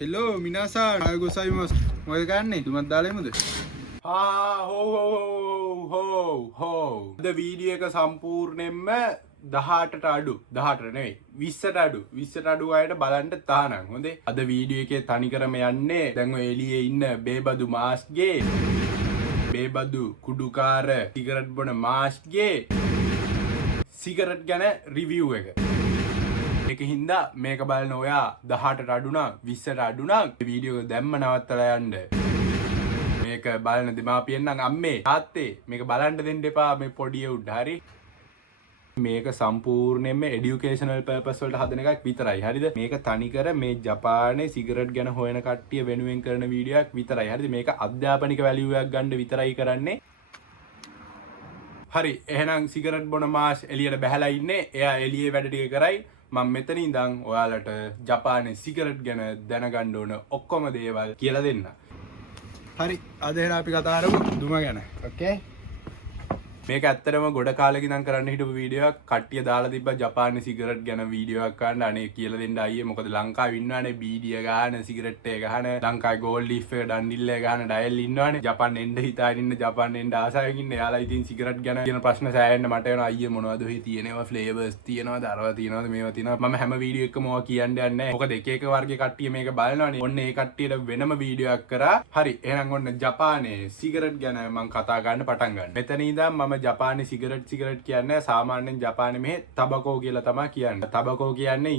Hello, minasan. Ayaw gozaimasu. මොකද ගන්නෙ? තුමත් දාලා එමුද? හෝ අද වීඩියෝ එක සම්පූර්ණයෙන්ම 18ට අඩු 18 නෙවෙයි 20ට අඩු 20ට අඩු අයට බලන්න තානම් හොඳේ. අද වීඩියෝ එකේ තනිකරම යන්නේ දැන් ඔය එළියේ ඉන්න බේබදු මාස්ගේ බේබදු කුඩුකාර සිගරට් බොන මාස්ගේ සිගරට් ගැන රිවිව් එක. ඒක හින්දා මේක බලන ඔයා 18ට අඩු නම් 20ට අඩු නම් වීඩියෝ එක දැම්ම නවත්තලා යන්න. මේක බලන දෙමාපියන් නම් අම්මේ තාත්තේ මේක බලන්න දෙන්න එපා මේ පොඩි උඩ හරි. මේක සම්පූර්ණයෙන්ම এডুকেෂනල් පර්පස් වලට හදන එකක් විතරයි. හරිද? මේක තනිකර මේ ජපානයේ සිගරට් ගැන හොයන කට්ටිය වෙනුවෙන් කරන වීඩියෝ එකක් විතරයි. හරිද? මේක අධ්‍යාපනික වැලියු එකක් ගන්න විතරයි කරන්නේ. හරි. එහෙනම් සිගරට් බොන මාස් එළියට බහැලා ඉන්නේ. එයා එළියේ වැඩ ටික කරයි. මම මෙතන ඉඳන් ඔයාලට ජපානයේ සිගරට් ගැන දැනගන්න ඕන ඔක්කොම දේවල් කියලා දෙන්න. හරි. අද එහෙනම් අපි කතා කරමු දුම ගැන. ඕකේ. මේක ඇත්තටම ගොඩ කාලෙක ඉඳන් කරන්න හිටපු වීඩියෝ එකක්. කට්ටිය දාලා තිබ්බා ජපානයේ සිගරට් ගැන වීඩියෝ එකක් කරන්න. අනේ කියලා දෙන්න අයියේ. මොකද ලංකාවේ ඉන්නවනේ බීඩිය ගහන, සිගරට් එක ගහන, ලංකාවේ ගෝල්ඩ් ලීෆ් එක ඩන්ඩිල්ල එක ගහන ඩයල් ඉන්නවනේ. ජපාන් එන්න හිතාගෙන ඉන්න, ජපාන් එන්න ආසාවෙන් ඉන්න. එයාලා ඉතින් සිගරට් ගැන කියන ප්‍රශ්න සෑහෙන්න මට එනවා. අයියේ මොනවද ඔය තියෙනවා, ෆ්ලේවර්ස් තියෙනවද, අරවා තියෙනවද, මේවා තියෙනවද. මම හැම වීඩියෝ එකකම ඔයා කියන්න යන්නේ නැහැ. මොකද එක එක වර්ගයේ කට්ටිය මේක බලනවනේ. ඔන්න ඒ කට්ටියට වෙනම වීඩියෝ එකක් කරා. හරි. එහෙනම් ඔන්න ජපානයේ සිගරට් ගැන මම කතා ගන්න පටන් ගන්න. මෙතන ඉඳන් මම ජපානයේ සිගරට් කියන්නේ සාමාන්‍යයෙන් ජපානයේ මේ ටොබැකෝ කියලා තමයි කියන්නේ. ටොබැකෝ කියන්නේ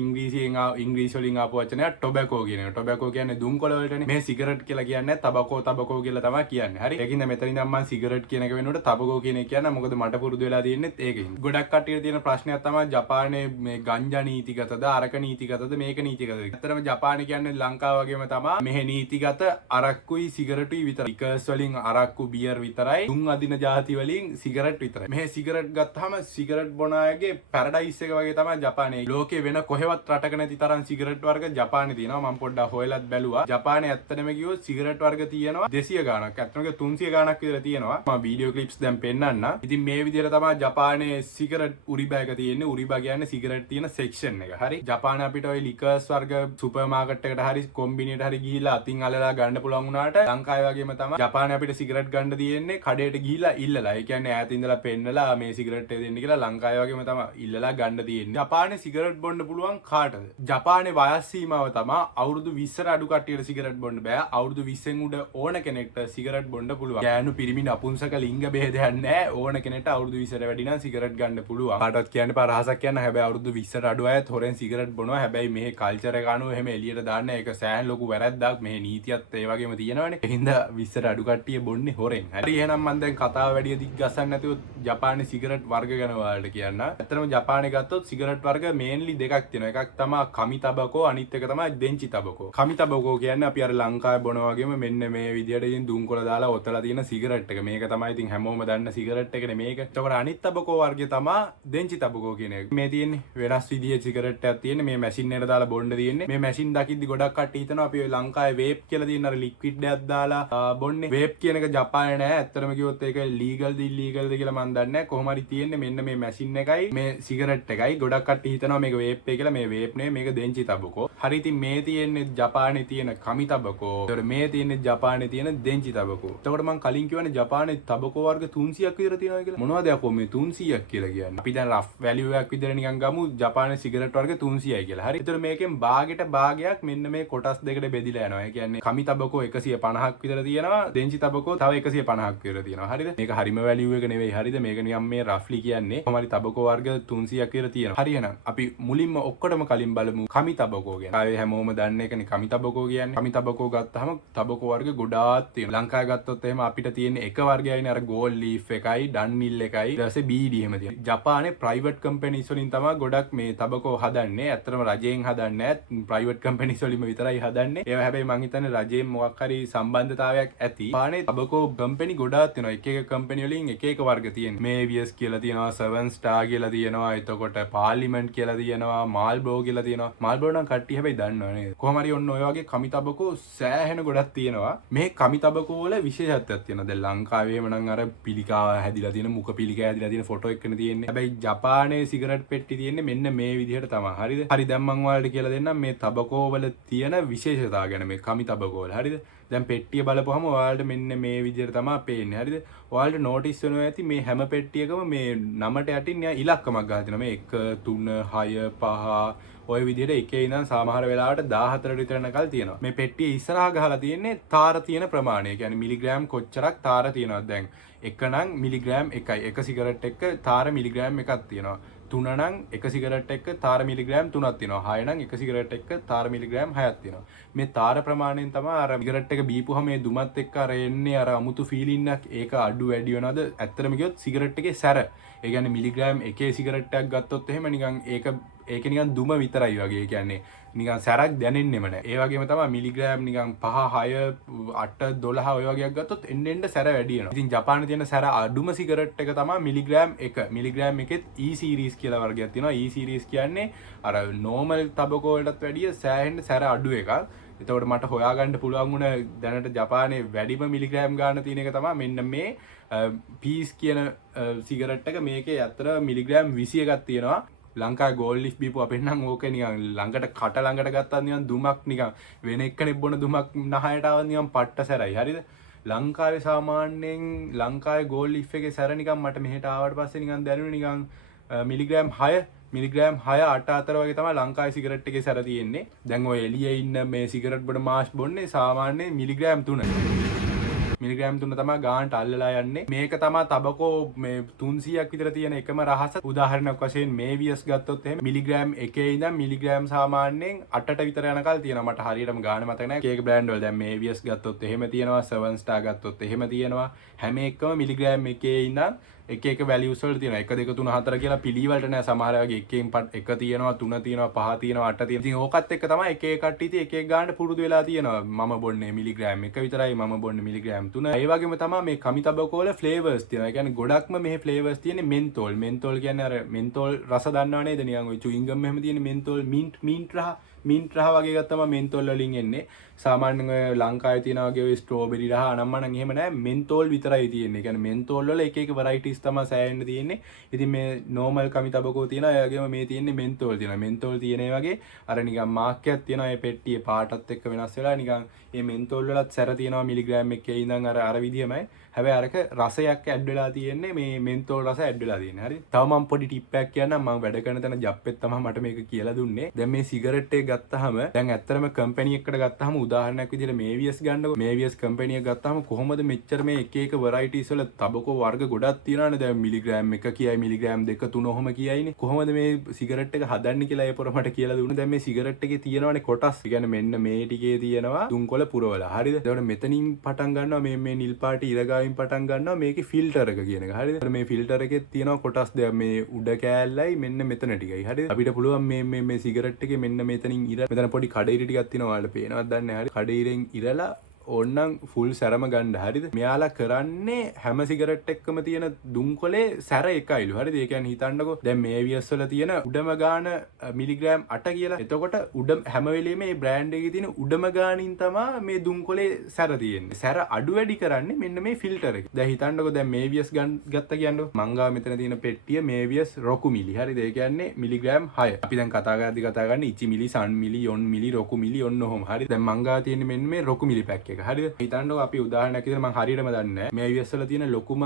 ඉංග්‍රීසි වලින් ආපු වචනයක් ටොබැකෝ කියන එක. ටොබැකෝ කියන්නේ දුම්කොළ වලටනේ. මේ සිගරට් කියලා කියන්නේ ටොබැකෝ කියලා තමයි කියන්නේ. හරි. ඒකින්ද මෙතන ඉඳන් මම සිගරට් කියන එක වෙනුවට ටොබැකෝ කියන එක කියන්නේ. මොකද මට පුරුදු වෙලා තියෙන්නේ ඒකින්. ගොඩක් කට්ටියට තියෙන ප්‍රශ්නයක් තමයි ජපානයේ මේ ගංජා නීතිගතද, අරක නීතිගතද, මේක නීතිගතද. ඇත්තටම ජපානය කියන්නේ ලංකාව වගේම තමයි. මෙහෙ නීතිගත අරක්කුයි සිගරටුයි විතරයි. ලිකර්ස් වලින් අරක්කු බියර් විතරයි. දුම් අදින ಜಾති වලින් සිගරට් විතරයි. මෙහෙ සිගරට් ගත්තාම සිගරට් බොන අයගේ පැරඩයිස් එක වගේ තමයි ජපානයේ. ලෝකේ වෙන කොහෙවත් රටක නැති තරම් සිගරට් වර්ග ජපානයේ තියෙනවා. මම පොඩ්ඩක් හොයලත් බැලුවා. ජපානයේ ඇත්තටම කිව්වොත් සිගරට් වර්ග තියෙනවා 200 ගාණක්. ඇත්තටම 300 ගාණක් විතර තියෙනවා. මම වීඩියෝ ක්ලිප්ස් දැන් පෙන්නන්න. ඉතින් මේ විදිහට තමයි ජපානයේ සිගරට් උරිබා එක තියෙන්නේ. උරිබා කියන්නේ සිගරට් තියෙන සෙක්ෂන් එක. හරි. ජපානයේ අපිට ওই ලිකර්ස් වර්ග සුපර් මාකට් එකට හරි කොම්බිනියට හරි ගිහිල්ලා අතින් අල්ලලා ගන්න පුළුවන් වුණාට ලංකාවේ වගේම තමයි ජපානයේ අපිට සිගරට් ගන්න තියෙන්නේ කඩේට ගිහිල්ලා ඉල්ලලා. ඒ කියන්නේ ඈත ඉඳලා පෙන්නලා මේ සිගරට් එක දෙන්න කියලා ලංකාවේ වගේම තමයි ඉල්ලලා ගන්න තියෙන්නේ. ජපානයේ සිගරට් බොන්න පුළුවන් කාටද? ජපානයේ වයස් සීමාව තමයි අවුරුදු 20ට අඩු කට්ටියට සිගරට් බොන්න බෑ. අවුරුදු 20න් උඩ ඕන කෙනෙක්ට සිගරට් බොන්න පුළුවන්. ගෑනු පිරිමි නපුංසක ලිංග භේදයක් නැහැ. ඕන කෙනෙක්ට අවුරුදු 20ට වැඩි නම් සිගරට් ගන්න පුළුවන්. කාටවත් කියන්න පරහසක් කියන්න. හැබැයි අවුරුදු 20ට අඩු අයත් හොරෙන් සිගරට් බොනවා. හැබැයි මේ කල්චර් එක අනුව එහෙම එළියට දාන්න ඒක සෑහෙන ලොකු වැරද්දක්. මේ නීතියත් ඒ වගේම තියෙනවනේ. ඒ හින්දා 20ට අඩු කට්ටිය බොන්නේ හොරෙන්. හරි එහෙනම් මම දැන් කතාව වැඩි දිග් ගස්සන්න නැතුව ජපානයේ සිගරට් වර්ග ගැන ඔයාලට කියන්න. ඇත්තටම ජපානයේ ගත්තොත් සිගරට් වර්ග මේන්ලි දෙකක් තියෙනවා. එකක් තමයි කමි ටබකෝ, අනිත් එක තමයි දෙන්චි ටබකෝ. කමි ටබකෝ කියන්නේ අපි අර ලංකාවේ බොන වගේම මෙන්න මේ විදියට ඉතින් දුම්කොළ දාලා ඔතලා තියෙන සිගරට් එක. මේක තමයි ඉතින් හැමෝම දන්න සිගරට් එකනේ මේක. එතකොට අනිත් ටබකෝ වර්ගය තමයි දෙන්චි ටබකෝ කියන එක. මේ තියෙන්නේ වෙනස් විදිහේ සිගරට් එකක් තියෙන්නේ. මේ මැෂින් එකට දාලා බොන්න තියෙන්නේ. මේ මැෂින් දකිද්දි ගොඩක් කට්ටිය හිතනවා අපි ඔය ලංකාවේ වේප් කියලා තියෙන අර ලික්විඩ් එකක් දාලා බොන්නේ. වේප් කියන එක ජපානයේ නෑ. ඇත්තටම කිව්වොත් ඒක ලීගල්ද ඉල්ලීගල්ද කියලා මම දන්නේ නෑ. කොහොම හරි තියෙන්නේ මෙන්න මේ මැෂින් එකයි මේ සිගරට් එකයි. ගොඩක් කට්ටිය හිතනවා මේක වේප් එක කියලා. මේ වේප් නෙවෙයි මේක දෙන්චි ටබකෝ. හරි ඉතින් මේ තියෙන්නේ ජපානයේ තියෙන කමි ටබකෝ. ඒතකොට මේ තියෙන්නේ ජපානයේ තියෙන දෙන්චි ටබකෝ. එතකොට මම කලින් කිව්වනේ ජපානයේ ටබකෝ වර්ග 300ක් විතර තියෙනවා කියලා. මොනවද යකෝ මේ 300ක් කියලා කියන්නේ? අපි දැන් රෆ් වැලියු එකක් විතර නිකන් ගමු ජපානයේ සිගරට් වර්ග 300යි කියලා. හරි. ඒතකොට මේකෙන් භාගයට භාගයක් මෙන්න මේ කොටස් දෙකට බෙදිලා යනවා. ඒ කියන්නේ කමි ටබකෝ 150ක් විතර තියෙනවා. දෙන්චි ටබකෝ තව 150ක් විතර තියෙනවා. හරිද? මේක හරිම වැලියු එක නෙවෙයි. හරිද? මේක නිකන් මේ රෆ්ලි කියන්නේ කොහොමරි ටබකෝ වර්ග 300ක් විතර තියෙනවා. හරි එහෙනම් අපි මුලින්ම ඔක්කොටම කලින් බලමු කමි ටබකෝ ගැන. ආයේ හැමෝම දන්න එකනේ කමි ටබකෝ කියන්නේ. කමි ටබකෝ ගත්තාම ටබකෝ වර්ග ගොඩාක් තියෙනවා. ලංකාවේ ගත්තොත් එහෙම අපිට තියෙන එක වර්ගයයිනේ අර ගෝල්ඩ් ලීෆ් එකයි, ඩන්නිල් එකයි, ඊට පස්සේ බීඩි එහෙම තියෙනවා. ජපානයේ ප්‍රයිවට් කම්පැනිස් වලින් තමයි ගොඩක් මේ ටබකෝ හදන්නේ. ඇත්තටම රජයෙන් හදන්නේ නැහැ. ප්‍රයිවට් කම්පැනිස් වලින්ම විතරයි හදන්නේ. ඒවා හැබැයි මං හිතන්නේ රජයෙන් මොකක් හරි සම්බන්ධතාවයක් ඇති. ජපානයේ ටබකෝ කම්පැනි ගොඩාක් තියෙනවා. එක එක කම්පැනි වලින් එක එක වර්ග තියෙන්නේ. මේවියස් කියලා තියෙනවා, 7 ස්ටාර් කියලා තියෙනවා, එතකොට පාර්ලිමන්ට් කියලා තියෙනවා, මාල්බෝ කියලා තියෙනවා. මාල්බෝ නම් කට්ටිය හැබැයි දන්නව නේද? කොහොම හරි ඔන්න ඔය වගේ කමිතබකෝ සෑහෙන ගොඩක් තියෙනවා. මේ කමිතබකෝ වල විශේෂත්වයක් තියෙනවා. දැන් ලංකාවේම නම් අර පිළිකා හැදිලා තියෙන, මුඛ පිළිකා හැදිලා තියෙන ෆොටෝ එකනේ තියෙන්නේ. හැබැයි ජපානයේ සිගරට් පෙට්ටි තියෙන්නේ මෙන්න මේ විදිහට තමයි. හරිද? හරි දැන් මම ඔයාලට කියලා දෙන්නම් මේ තබකෝ වල තියෙන විශේෂතාව ගැන මේ කමිතබකෝ වල. හරිද? දැන් පෙට්ටිය බලපුවම ඔයාලට මෙන්න මේ විදිහට තමයි පේන්නේ. හරිද? ඔයාලට නෝටිස් වෙනවා ඇති මේ හැම පෙට්ටියකම මේ නමට යටින් ඉලක්කමක් ගහලා තියෙනවා. මේ 1 3 6 5 ඔය විදිහට එකේ ඉඳන් සමහර වෙලාවට 14ට විතර යනකල් තියෙනවා. මේ පෙට්ටිය ඉස්සරහා ගහලා තියෙන්නේ තාර තියෙන ප්‍රමාණය. ඒ කියන්නේ මිලිග්‍රෑම් කොච්චරක් තාර තියෙනවද දැන්? එක නම් මිලිග්‍රෑම් 1යි. එක සිගරට් එක තාර මිලිග්‍රෑම් 1ක් තියෙනවා. 3 නම් එක සිගරට් එක තාර මිලිග්‍රෑම් 3ක් තියෙනවා. 6 නම් එක සිගරට් එක තාර මිලිග්‍රෑම් 6ක් තියෙනවා. මේ තාර ප්‍රමාණයෙන් තමයි අර සිගරට් එක බීපුවම මේ දුමත් එක්ක අර එන්නේ අර අමුතු ෆීලින් එකක්. ඒක අඩු වැඩි වෙනවද? ඇත්තටම කිව්වොත් සිගරට් එකේ සැර. ඒ කියන්නේ මිලිග්‍රෑම් එකේ සිගරට් එකක් ගත්තොත් එහෙම නිකන් ඒක නිකන් දුම විතරයි වගේ. ඒ කියන්නේ නිකන් සැරක් දැනෙන්නෙම නැහැ. ඒ වගේම තමයි මිලිග්‍රෑම් නිකන් 5 6 8 12 ඔය වගේක් ගත්තොත් එන්න සැර වැඩි වෙනවා. ඉතින් ජපානයේ තියෙන සැර අඩුම සිගරට් එක තමයි මිලිග්‍රෑම් 1. මිලිග්‍රෑම් එකෙත් E සීරීස් කියලා වර්ගයක් තියෙනවා. E සීරීස් කියන්නේ අර නෝමල් තබකෝ වලටත් වැඩිය සෑහෙන සැර අඩු එකක්. එතකොට මට හොයාගන්න පුළුවන් වුණ දැනට ජපානයේ වැඩිම මිලිග්‍රෑම් ගන්න තියෙන එක තමයි මෙන්න මේ පීස් කියන සිගරට් එක. මේකේ ඇත්තට මිලිග්‍රෑම් 21ක් තියෙනවා. ලංකාවේ ගෝල්ඩ් ලිෆ් බීපු අපෙන් නම් ඕක නිකන් ළඟට කට ළඟට ගත්තා නිකන් දුමක් නිකන් වෙන එක්කෙනෙක් බොන දුමක් නහයට ආව නිකන් පට්ට සැරයි. හරිද? ලංකාවේ සාමාන්‍යයෙන් ලංකාවේ ගෝල්ඩ් ලිෆ් එකේ සැර නිකන් මට මෙහෙට ආවට පස්සේ නිකන් දැනුනේ නිකන් මිලිග්‍රෑම් 6 මිලිග්‍රෑම් 6 8 අතර වගේ තමයි ලංකාවේ සිගරට් එකේ සැර තියෙන්නේ. දැන් ඔය එළියේ ඉන්න මේ සිගරට් බොන මාස් බොන්නේ සාමාන්‍යයෙන් මිලිග්‍රෑම් 3. මිලිග්‍රෑම් 3 තමයි ගානට අල්ලලා යන්නේ. මේක තමයි තබකෝ මේ 300ක් විතර තියෙන එකම රහස. උදාහරණයක් වශයෙන් මේවියස් ගත්තොත් එහෙම මිලිග්‍රෑම් 1 ඉඳන් මිලිග්‍රෑම් සාමාන්‍යයෙන් 8ට විතර යනකල් තියෙනවා. මට හරියටම ගාන මතක නැහැ. කේක් බ්‍රෑන්ඩ් වල දැන් මේවියස් ගත්තොත් එහෙම තියෙනවා, 7 ස්ටාර් ගත්තොත් එහෙම තියෙනවා. හැම එකම මිලිග්‍රෑම් 1 ඉඳන් එක එක වැලියුස් වල තියෙනවා. 1 2 3 4 කියලා පිළිවෙලට නෑ. සමහර වගේ එකෙන් 1 තියෙනවා, 3 තියෙනවා, 5 තියෙනවා, 8 තියෙනවා. ඉතින් ඕකත් එක්ක තමයි එක එක කට්ටිය ඉතින් එක එක ගානට පුරුදු වෙලා තියෙනවා. මම බොන්නේ මිලිග්‍රෑම් 1 විතරයි, මම බොන්නේ මිලිග්‍රෑම් 3. ඒ වගේම තමයි මේ කමිතබකෝ වල ෆ්ලේවර්ස් තියෙනවා. ඒ කියන්නේ ගොඩක්ම මේ ෆ්ලේවර්ස් තියෙන්නේ මෙන්තෝල්. මෙන්තෝල් කියන්නේ අර මෙන්තෝල් රස දන්නව නේද? නිකන් ඔය චුයින් ගම් එහෙම තියෙන මෙන්තෝල් මින්ට් රහ වගේ ගත්තම මෙන්තෝල් වලින් එන්නේ. සාමාන්‍යයෙන් ඔය ලංකාවේ තියෙන වගේ ඔය ස්ට්‍රෝබෙරි රහ අනම්මනම් එහෙම නෑ. මෙන්තෝල් විතරයි තියෙන්නේ. ඒ කියන්නේ මෙන්තෝල් වල එක එක වෙරයිටිස් තමයි සෑහෙන්න තියෙන්නේ. ඉතින් මේ නෝමල් කමිතබකෝ තියෙනවා. ඒ වගේම මේ තියෙන්නේ මෙන්තෝල් තියෙනවා. මෙන්තෝල් තියෙන ඒ වගේ අර නිකන් මාක් එකක් තියෙනවා. මේ පෙට්ටියේ පාටත් එක්ක වෙනස් වෙලා නිකන් මේ මෙන්තෝල් වලත් සැර තියෙනවා මිලිග්‍රෑම් එකේ ඉඳන් අර විදිහමයි. හැබැයි අරක රසයක් ඇඩ් වෙලා තියෙන්නේ මේ මෙන්තෝල් රස ඇඩ් වෙලා තියෙන්නේ. හරි. තව මම පොඩි ටිප් එකක් කියන්නම්. මම වැඩ කරන තැන ජප්පෙත් තමයි මට මේක කියලා දුන්නේ. දැන් මේ සිගරට් එක ගත්තාම දැන් ඇත්තටම කම්පැනි එකකට ගත්තාම උදාහරණයක් විදිහට මේවියස් ගන්නකො. මේවියස් කම්පැනි එක ගත්තාම කොහොමද මෙච්චර මේ එක එක වෙරයිටිස් වල තබකෝ වර්ග ගොඩක් තියෙනවනේ. දැන් මිලිග්‍රෑම් 1 කියයි, මිලිග්‍රෑම් 2 3 ඔහොම කියයිනේ. කොහොමද මේ සිගරට් එක හදන්නේ කියලා ඒ පොර මට කියලා දුන්නේ. දැන් මේ සිගරට් එකේ තියෙනවනේ කොටස්. ඒ කියන්නේ මෙන්න මේ ටිකේ තියෙනවා දුම්කොළ පුරවලා. හරිද? එතකොට මෙතනින් පටන් ගන්නවා මේ නිල් පාට ඉරගාවින් පටන් ගන්නවා මේකේ ෆිල්ටර් එක කියන එක. හරිද? මේ ෆිල්ටර් එකේ තියෙනවා කොටස් දෙක. මේ උඩ කෑල්ලයි මෙන්න මෙතන ටිකයි. හරිද? අපිට පුළුවන් මේ සිගරට් එකේ මෙන්න මෙතනින් මෙතන පොඩි කඩිරි ටිකක් තියෙනවා. ඔයාලට පේනවද දන්නේ නැහැ. හරි. කඩිරෙන් ඉරලා ඕන්නම් ෆුල් සැරම ගන්න. හරිද? මෙයාලා කරන්නේ හැම සිගරට් එක්කම තියෙන දුම්කොලේ සැර එකයිලු. හරිද? ඒ කියන්නේ හිතන්නකෝ දැන් මේවියස් වල තියෙන උඩම ගාන මිලිග්‍රෑම් 8 කියලා. එතකොට උඩ හැම වෙලෙම මේ බ්‍රෑන්ඩ් එකේ තියෙන උඩම ගානින් තමයි මේ දුම්කොලේ සැර තියෙන්නේ. සැර අඩු වැඩි කරන්නේ මෙන්න මේ ෆිල්ටර් එක. දැන් හිතන්නකෝ දැන් මේවියස් ගත්ත කියන්නකෝ. මංගා මෙතන තියෙන පෙට්ටිය මේවියස් රොකු මිලි. හරිද? ඒ කියන්නේ මිලිග්‍රෑම් 6. අපි දැන් කතා කරන්නේ ඉචි මිලි, සන් මිලි, යොන් මිලි, රොකු මිලි ඔන්න ඔහොම. හරි. දැන් මංගා තියෙන්නේ මෙන්න මේ රොකු මිලි පැක් එක. හරිද? හිතන්නකෝ අපි උදාහරණයක් විදිහට මම හරියටම දන්නේ නැහැ. මේ US වල තියෙන ලොකුම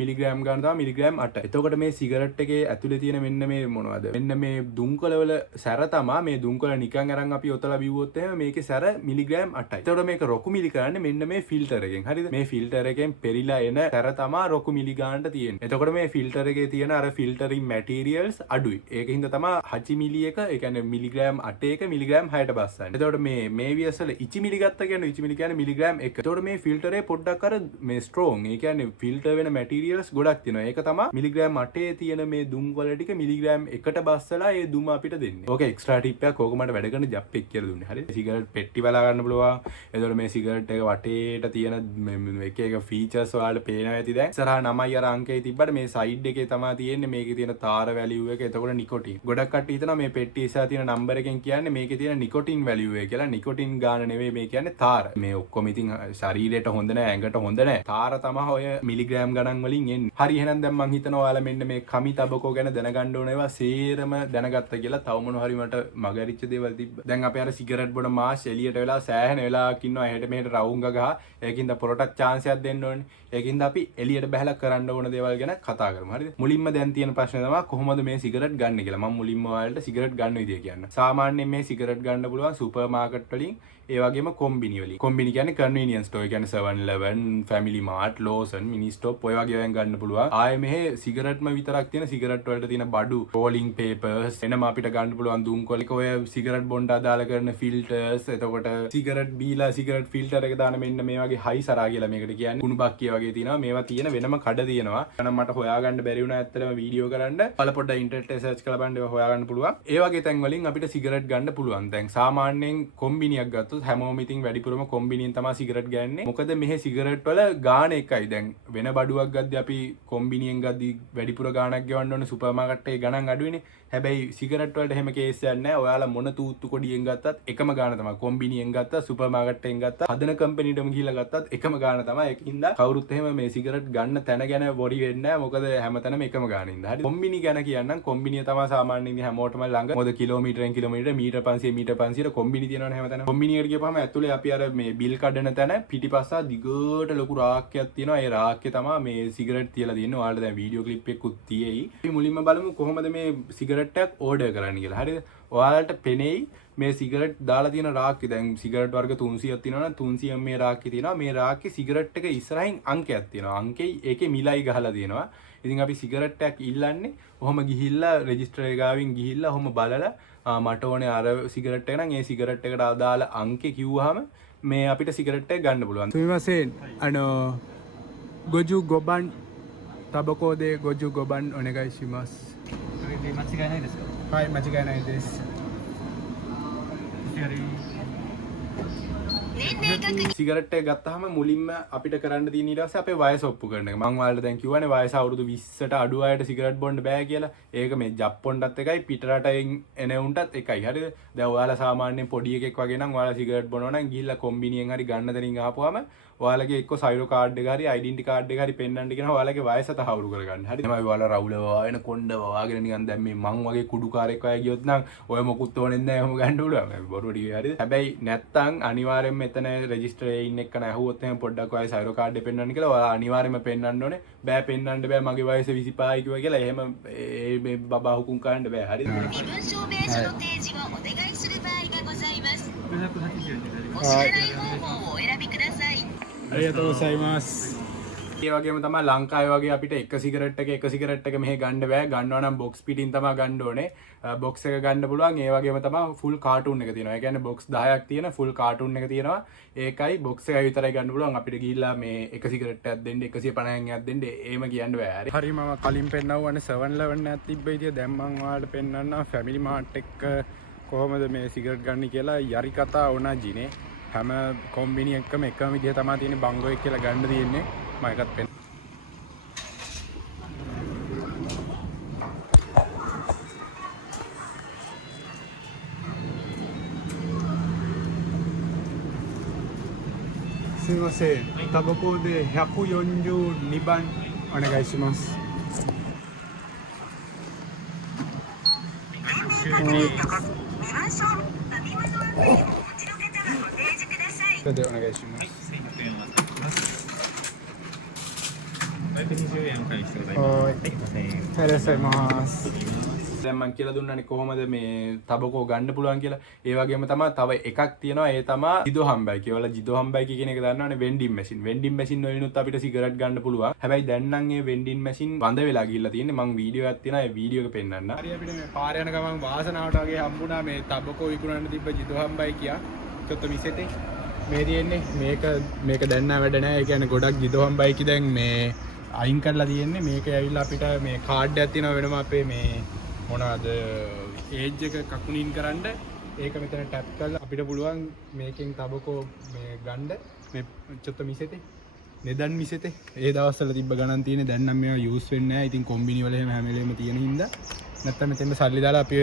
මිලිග්‍රෑම් ගන්න තමයි මිලිග්‍රෑම් 8. එතකොට මේ සිගරට් එකේ ඇතුලේ තියෙන මෙන්න මේ මොනවද? මෙන්න මේ දුම්කොළ වල සැර තමයි මේ දුම්කොළ නිකන් අරන් අපි ඔතලා බිව්වොත් එහෙම මේකේ සැර මිලිග්‍රෑම් 8යි. එතකොට මේක රොකු මිලි කරන්නේ මෙන්න මේ ෆිල්ටර් එකෙන්. හරිද? මේ ෆිල්ටර් එකෙන් පෙරිලා එන සැර තමයි රොකු මිලි ගන්නට තියෙන්නේ. එතකොට මේ ෆිල්ටර් එකේ තියෙන අර ෆිල්ටරින් මැටීරියල්ස් අඩුයි. ඒකින්ද තමයි හචි මිලි එක ඒ කියන්නේ මිලිග්‍රෑම් 8 එක මිලිග්‍රෑම් 6ට බස්සන්නේ. එතකොට මේ US වල ඉචි මිලි ගත්ත කියන්නේ ඉචි මිලි කියන්නේ මිලිග්‍රෑම් 1. එතකොට මේ ෆිල්ටරේ පොඩ්ඩක් අර මේ ස්ට්‍රෝං. ඒ කියන්නේ ෆිල්ටර් වෙන මැටීරියල්ස් ගොඩක් තියෙනවා. ඒක තමයි මිලිග්‍රෑම් 8 තියෙන මේ දුම් වල ටික මිලිග්‍රෑම් 1ට බස්සලා ඒ දුම අපිට දෙන්නේ. ඕක එක්ස්ට්‍රා ටිප් එකක්. ඕක මට වැඩ කරන ජප් එක කියලා දුන්නේ. හරිද? සිගරට් පෙට්ටි බලා ගන්න පුළුවන්. එතකොට මේ සිගරට් එක වටේට තියෙන එක එක ෆීචර්ස් වලට පේනවා ඇති දැන්. ඉස්සරහා 9යි අර අංකය තිබ්බට මේ සයිඩ් එකේ තමයි තියෙන්නේ මේකේ තියෙන තාර වැලියු එක. එතකොට නිකොටින්. ගොඩක් කට්ටිය හිතනවා මේ පෙට්ටිය ඉස්සරහා තියෙන නම්බර් එකෙන් කියන්නේ මේකේ තියෙන නිකොටින් වැලියු එක කියලා. නිකොටින් ගාන නෙවෙයි මේ කියන්නේ තාර. මේ ඔක්කොම ඉතින් ශරීරයට හොඳ නැහැ, ඇඟට හොඳ නැහැ. තාර තමයි ඔය මිලිග්‍රෑම් ගණන් වලින් එන්නේ. හරි එහෙනම් දැන් මං හිතනවා ඔයාලා මෙන්න මේ කමි තබකෝ ගැන දැනගන්න ඕන ඒවා සේරම දැනගත්තා කියලා. තව මොන හරි මට මගරිච්ච දේවල් තිබ්බ. දැන් අපි අර සිගරට් බොන මාස් එළියට වෙලා සෑහෙන වෙලාවක් ඉන්නවා. එහෙට මෙහෙට රවුම් ගහ. ඒකින්ද පොරටත් chance එකක් දෙන්න ඕනේ. ඒකින්ද අපි එළියට බහලා කරන්න ඕන දේවල් ගැන කතා කරමු. හරිද? මුලින්ම දැන් තියෙන ප්‍රශ්නේ තමයි කොහොමද මේ සිගරට් ගන්න කියලා. මම මුලින්ම ඔයාලට සිගරට් ගන්න විදිය කියන්න. සාමාන්‍යයෙන් මේ සිගරට් ගන්න පුළුවන් සුපර් මාකට් වලින් ඒ වගේම කොම්බිනි වලින්. කොම්බිනි කියන්නේ කන්වීනියන්ස් ස්ටෝර්. ඒ කියන්නේ 7-Eleven, Family Mart, Lawson, Mini Stop ඔය වගේ වෙන් ගන්න පුළුවන්. ආයේ මෙහෙ සිගරට්ම විතරක් තියෙන සිගරට් වලට තියෙන බඩු, rolling papers එනම අපිට ගන්න පුළුවන් දුම් කොලික ඔය සිගරට් බොන්ඩ අදාළ කරන ෆිල්ටර්ස්. එතකොට සිගරට් බීලා සිගරට් ෆිල්ටර් එක දාන මෙන්න මේ වගේ හයි සරා කියලා මේකට කියන්නේ. කුණු බක්කිය වගේ තියෙනවා. මේවා තියෙන වෙනම කඩ තියෙනවා. එහෙනම් මට හොයාගන්න බැරි වුණා ඇත්තටම වීඩියෝ කරන්න. බලලා පොඩ්ඩක් ඉන්ටර්නෙට් එකේ සර්ච් කරලා බලන්න ඒවා හොයාගන්න පුළුවන්. ඒ වගේ තැන් වලින් අපිට සිගරට් ගන්න පුළුවන්. දැන් සාමාන්‍යයෙන් කොම්බිනියක් ගත්තොත් හැමෝම ඉතින් වැඩිපුරම කොම්බිනියෙන් තමයි සිගරට් ගන්නේ. මොකද මෙහි සිගරට් වල ගාණ එකයි. දැන් වෙන බඩුවක් ගද්දි අපි කොම්බිනියෙන් ගද්දි වැඩිපුර ගාණක් ගෙවන්න ඕනේ. සුපර් මාකට් එකේ ගණන් අඩුයිනේ. හැබැයි සිගරට් වලට එහෙම කේස් එකක් නැහැ. ඔයාලා මොන තූත්තු කොඩියෙන් ගත්තත් එකම ගාණ තමයි. කොම්බිනියෙන් ගත්තත් සුපර් මාකට් එකෙන් ගත්තත් හදන කම්පැනිටම ගිහිල්ලා ගත්තත් එකම ගාණ තමයි. ඒකින්ද කවුරුත් එහෙම මේ සිගරට් ගන්න තැන ගැන වොරි වෙන්නේ නැහැ. මොකද හැමතැනම එකම ගාණින්ද. හරි. කොම්බිනි ගැන කියන්නම්. කොම්බිනිය තමයි සාමාන්‍යයෙන් හැමෝටම ළඟ. මොකද කිලෝමීටරෙන් කිලෝමීටර මීටර් 500 මීටර් 500 කොම්බිනි තියෙනවනේ හැමතැනම. කොම්බිනියට ගියපුවම ඇතුලේ අපි අර මේ බිල් කඩන තැන පිටිපස්සා දිගට ලොකු රාක්කයක් තියෙනවා. ඒ රාක්කේ තමයි මේ සිගරට් තියලා තියෙන්නේ. ඔයාලට දැන් වීඩියෝ ක්ලිප් එකකුත් තියෙයි. අපි මුලින්ම බලමු කොහොමද මේ සිගරට් එකක් ඕඩර් කරන්න කියලා. හරිද? ඔයාලට පෙනෙයි මේ සිගරට් දාලා තියෙන රාක්කේ. දැන් සිගරට් වර්ග 300ක් තියෙනවා නම් 300 මේ රාක්කේ තියෙනවා. මේ රාක්කේ සිගරට් එක ඉස්සරහින් අංකයක් තියෙනවා. අංකේ ඒකේ මිලයි ගහලා තියෙනවා. ඉතින් අපි සිගරට් එකක් ඉල්ලන්නේ ඔහොම ගිහිල්ලා රෙජිස්ටර් එක ගාවින් ගිහිල්ලා ඔහොම බලලා මට ඕනේ අර සිගරට් එක නම් ඒ සිගරට් එකට අදාළ අංකේ කිව්වහම මේ අපිට සිගරට් එක ගන්න පුළුවන්. すみません。55番タバコで55番お願いします。それで間違いないですか？はい、間違いないです。සිගරට් එක ගත්තාම මුලින්ම අපිට කරන්න තියෙන ඊට පස්සේ අපේ වයස ඔප්පු කරන එක. මම ඔයාලට දැන් කිව්වනේ වයස අවුරුදු 20ට අඩු අයට සිගරට් බොන්න බෑ කියලා. ඒක මේ ජප්පොන්ටත් එකයි පිටරටින් එන උන්ටත් එකයි. හරිද? දැන් ඔයාලා සාමාන්‍යයෙන් පොඩි එකෙක් වගේ නම් ඔයාලා සිගරට් බොනවා නම් ගිහිල්ලා කොම්බිනියෙන් හරි ගන්න දෙනින් ආපුවාම ඔයාලගේ එක්ක සයිරෝ කාඩ් එක හරි ඩෙන්ටි කාඩ් එක හරි පෙන්නන්න කියනවා ඔයාලගේ වයස තහවුරු කරගන්න. හරි. තමයි ඔයාලා රවුල වවාගෙන කොණ්ඩ වවාගෙන නිකන් දැන් මේ මං වගේ කුඩුකාරයෙක් වගේ ගියොත් නම් ඔය මොකුත් ඕනෙත් නැහැ එහෙම ගන්න පුළුවන්. මේ බොරු ටික හරිද? හැබැයි නැත්තම් අනිවාර්යෙන්ම මෙතන රෙජිස්ටර් එකේ ඉන්න එක්කන ඇහුවොත් එහෙම පොඩ්ඩක් ඔය සයිරෝ කාඩ් එක පෙන්වන්න කියලා ඔයාලා අනිවාර්යෙන්ම පෙන්වන්න ඕනේ. බෑ පෙන්වන්න බෑ මගේ වයස 25යි කිව්වා කියලා එහෙම මේ බබා හුකුම් කරන්න බෑ. හරිද? 身分証明書の提示をお願いする場合がございます。 580円で大丈夫お支払い方法をお選びください。ありがとうございます。ඒ වගේම තමයි ලංකාවේ වගේ අපිට එක සිගරට් එක මෙහෙ ගන්න බෑ. ගන්නවා නම් බොක්ස් පිටින් තමයි ගන්න ඕනේ. බොක්ස් එක ගන්න පුළුවන්. ඒ වගේම තමයි ෆුල් කාටුන් එක තියෙනවා. ඒ කියන්නේ බොක්ස් 10ක් තියෙන ෆුල් කාටුන් එක තියෙනවා. ඒකයි බොක්ස් එකයි විතරයි ගන්න පුළුවන්. අපිට ගිහිල්ලා මේ එක සිගරට් එකක් දෙන්න 150ක් දෙන්න එහෙම කියන්න බෑ. හරි මම කලින් පෙන්නවනේ 7-Eleven එකක් තිබ්බ ඉතින් දැන් මම ඔයාලට පෙන්නන්නම් Family Mart එක කොහොමද මේ සිගරට් ගන්න කියලා යරි කතා වුණා ජිනේ. හැම කොම්බිනි එකම එකම විදිහ තමයි තියෙන්නේ බංගෝ එක කියලා ගන්න තියෙන්නේ. මම එකත් පෙන්න.すみません。タバコで142番お願いします。それでお願いします。 1100円お渡しします。520円お返ししてございます。はい、5000円。ありがとうございます。 දැන් මම කියලා දුන්නානේ කොහොමද මේ තබකෝ ගන්න පුළුවන් කියලා. ඒ වගේම තමයි තව එකක් තියෙනවා. ඒ තමයි ජිදෝ හම්බයිකි. ඔයාලා ජිදෝ හම්බයිකි කියන එක දන්නවනේ වෙන්ඩින් මැෂින්. වෙන්ඩින් මැෂින් වලිනුත් අපිට සිගරට් ගන්න පුළුවන්. හැබැයි දැන් නම් මේ වෙන්ඩින් මැෂින් වඳ වෙලා ගිහිල්ලා තියෙන්නේ. මම වීඩියෝ එකක් තියෙනවා. ඒ වීඩියෝ එක පෙන්නන්න. හරි අපිට මේ පාර යන ගමන් වාසනාවට වගේ හම්බුණා මේ තබකෝ විකුණන්න තිබ්බ ජිදෝ හම්බයිකියා.ちょっと見せて。මේ තියෙන්නේ මේක දැන්න වැඩ නැහැ. ඒ කියන්නේ ගොඩක් දිදොහම් බයික් දැන් මේ අයින් කරලා තියෙන්නේ. මේක ඇවිල්ලා අපිට මේ කාඩ් එකක් තියෙනවා වෙනම අපේ මේ මොනවද ඒජ් එක කකුණින් කරන්න. ඒක මෙතන ටැප් කරලා අපිට පුළුවන් මේකෙන් තබකෝ මේ ගන්න මේ චොත්ත මිසෙතේ නෙදන් මිසෙතේ ඒ දවස්වල තිබ්බ ගණන් තියෙන්නේ. දැන් නම් මේවා යූස් වෙන්නේ නැහැ. ඉතින් කොම්බිනි වල එහෙම හැම වෙලේම තියෙන හින්දා නැත්තම් මෙතෙන් සල්ලි දාලා අපි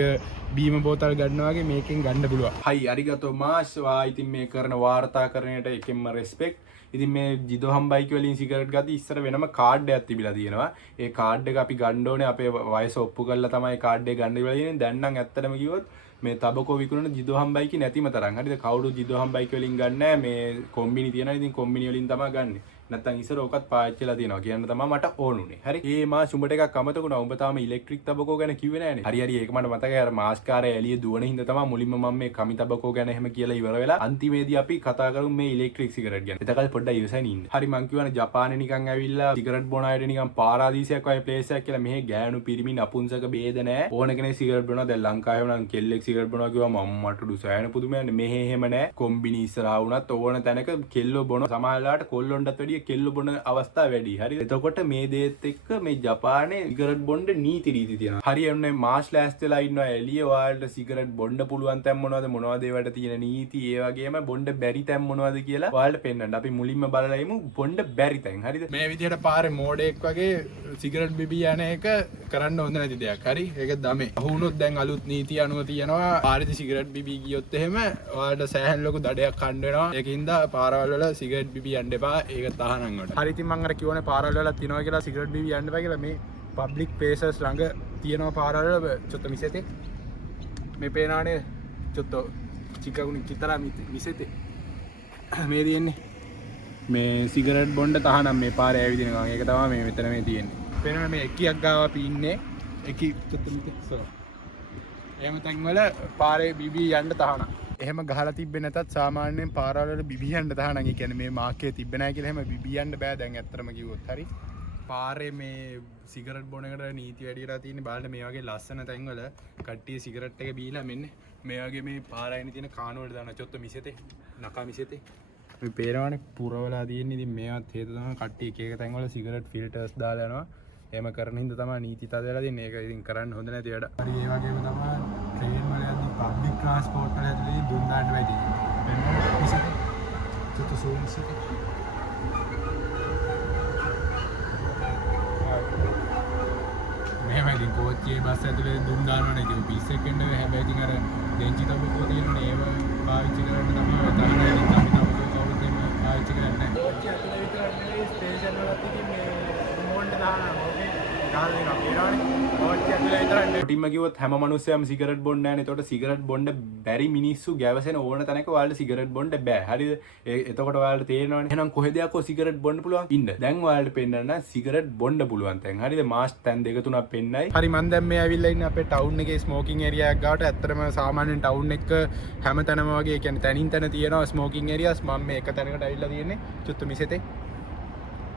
බීම බෝතල් ගන්නවා වගේ මේකෙන් ගන්න පුළුවන්. හයි අරිගතෝ මාස් වා ඉතින් මේ කරන වාර්තාකරණයට එකෙන්ම රෙස්පෙක්ට්. ඉතින් මේ ජිදොහම් බයික් වලින් සිගරට් ගත්ත ඉස්සර වෙනම කාඩ් එකක් තිබිලා තියෙනවා. ඒ කාඩ් එක අපි ගන්න ඕනේ අපේ වයස ඔප්පු කරලා තමයි කාඩ් එක ගන්න ඉවලා තියෙන්නේ. දැන් නම් ඇත්තටම කිව්වොත් මේ තබකෝ විකුණන ජිදොහම් බයික් නැතිම තරම්. හරිද? කවුරු ජිදොහම් බයික් වලින් ගන්න නැහැ. මේ කොම්බිනි තියෙනවා. ඉතින් කොම්බිනි වලින් තමයි ගන්නෙ. නැත්තම් ඉස්සර ඔකත් පාවිච්චිලා තියෙනවා කියන්න තමයි මට ඕනුනේ. හරි. ඒ මාස් උඹට එකක් අමතකුණා. උඹ තාම ඉලෙක්ට්‍රික් තබකෝ ගැන කිව්වේ නෑනේ. හරි ඒක මට මතකයි. අර මාස් කාර්යය එළිය දුවන හින්දා තමයි මුලින්ම මම මේ කමි තබකෝ ගැන එහෙම කියලා ඉවර වෙලා අන්තිමේදී අපි කතා කරමු මේ ඉලෙක්ට්‍රික් සිගරට් ගැන. එතකල් පොඩ්ඩක් ඉවසගෙන ඉන්න. හරි මං කියවනේ ජපානේ නිකන් ඇවිල්ලා සිගරට් බොන අයට නිකන් පාරාදීසයක් වගේ ප්ලේස් එකක් කියලා. මෙහෙ ගෑනු පිරිමි නපුංසක බේද නෑ. ඕන කෙනෙක් සිගරට් බොනවා. දැන් ලංකාවේ නම් කෙල්ලෙක් සිගරට් බොනවා කිව්වම මම්මට දුසයන පුදුමයන්නේ. මෙහෙ එහෙම නෑ. කොම්බිනි ඉස්සරහා වුණත් ඕන තැනක කෙල්ලෝ බොන සමහරලාට කොල්ලොන්ටත් වැඩිය කෙල්ලෝ බොන අවස්ථා වැඩි. හරි. එතකොට මේ දේත් එක්ක මේ ජපානයේ සිගරට් බොන්න නීති රීති තියෙනවා. හරි එන්නේ මාස් ලෑස්තිලා ඉන්නවා එළිය ඔයාලට සිගරට් බොන්න පුළුවන් තැන් මොනවද ඒවට තියෙන නීති ඒ වගේම බොන්න බැරි තැන් මොනවද කියලා ඔයාලට පෙන්නන්න. අපි මුලින්ම බලලා ඉමු බොන්න බැරි තැන්. හරිද? මේ විදිහට පාරේ මෝඩෙක් වගේ සිගරට් බිබී යන එක කරන්න හොඳ නැති දෙයක්. හරි. ඒක දමේ. අහුනොත් දැන් අලුත් නීති අනුව තියෙනවා පාරේදී සිගරට් බිබී ගියොත් එහෙම ඔයාලට සෑහෙන ලොකු දඩයක් කන්න වෙනවා. ඒකින්ද පාරවල් වල සිගරට් බිබී යන්න එපා. ඒක තහනම් වලට. හරි ඉතින් මම අර කියවනේ පාරවල් වල තියනවා කියලා සිගරට් බිබී යන්න එපා කියලා. මේ පබ්ලික් ප්ලේසස් ළඟ තියෙනවා පාරවල් වල චොත්ත මිසෙතේ. මේ පේනවනේ චොත්ත චිකගුණි චිතරා මිසෙතේ. මේ තියෙන්නේ මේ සිගරට් බොන්න තහනම් මේ පාරේ ඇවිදින ගමන්. ඒක තමයි මේ මෙතන මේ තියෙන්නේ. පේනවා මේ එකියක් ගාව අපි ඉන්නේ. එකි චොත්ත මිසෙතේ. එහෙම තැන් වල පාරේ බිබී යන්න තහනම්. එහෙම ගහලා තිබ්බේ නැතත් සාමාන්‍යයෙන් පාරවල් වල බිබී යන්න තහනම්. ඒ කියන්නේ මේ මාර්කේ තිබ්බේ නැහැ කියලා එහෙම බිබී යන්න බෑ දැන් ඇත්තටම කිව්වොත්. හරි. පාරේ මේ සිගරට් බොන එකට නීති වැඩිලා තියෙන්නේ. බලන්න මේ වගේ ලස්සන තැන් වල කට්ටිය සිගරට් එක බීලා මෙන්න මේ වගේ මේ පාරයිනේ තියෙන කාණු වල දාන චොත්ත මිසෙතේ නකා මිසෙතේ මේ පේනවනේ පුරවලා තියෙන්නේ. ඉතින් මේවත් හේතු තමයි කට්ටිය එක එක තැන් වල සිගරට් ෆිල්ටර්ස් දාලා යනවා. එහෙම කරන හින්දා තමයි නීති තදලා තියෙන්නේ. ඒක ඉතින් කරන්න හොඳ නැති වැඩ. හරි ඒ වගේම තමයි ට්‍රේන් වල යද්දි පබ්ලික් ට්‍රාන්ස්පෝර්ට් වල ඇතුලේ දුම් දාන්න වැඩි. මිසෙතේ චොත්ත සෝමිසෙතේ මෙහෙම ඉතින් කෝච්චියේ බස් ඇතුලේ දුම් දානවනේ. ඉතින් පිස්සෙක් වෙන්න බෑ. හැබැයි ඉතින් අර දෙන්චි තබකෝ තියෙනනේ ඒව පාවිච්චි කරන්න තමයි තමයි අපි තබකෝ කවුරුත් එහෙම පාවිච්චි කරන්නේ නැහැ. කෝච්චිය ඇතුලේ විතරක් නෙවෙයි ස්ටේෂන් වලත් ඉතින් මේ රිමෝට් දානවා. ඕකේ ගහලා දෙනවා. පේනවනේ. කෝච්චිය ඇතුලේ විතරක් නෙවෙයි. ටිම්ම කිව්වොත් හැම මිනිස්සයම සිගරට් බොන්නේ නැහැ නේ. එතකොට සිගරට් බොන්න බැරි මිනිස්සු ගැවසෙන ඕන තැනක ඔයාලට සිගරට් බොන්න බෑ. හරිද? එතකොට ඔයාලට තේරෙනවනේ. එහෙනම් කොහෙද යකෝ සිගරට් බොන්න පුළුවන්? ඉන්න. දැන් ඔයාලට පෙන්නන්න සිගරට් බොන්න පුළුවන් තැන්. හරිද? මාස් තැන් දෙක තුනක් පෙන්නයි. හරි මම දැන් මේ ඇවිල්ලා ඉන්නේ අපේ ටවුන් එකේ ස්මෝකින් ඒරියා එකක් ගාවට. ඇත්තටම සාමාන්‍යයෙන් ටවුන් එක හැම තැනම වගේ ඒ කියන්නේ තනින් තන තියෙනවා ස්මෝකින් ඒරියාස්. මම මේ එක තැනකට ඇවිල්ලා තියෙන්නේ චුත්තු මිසෙතේ.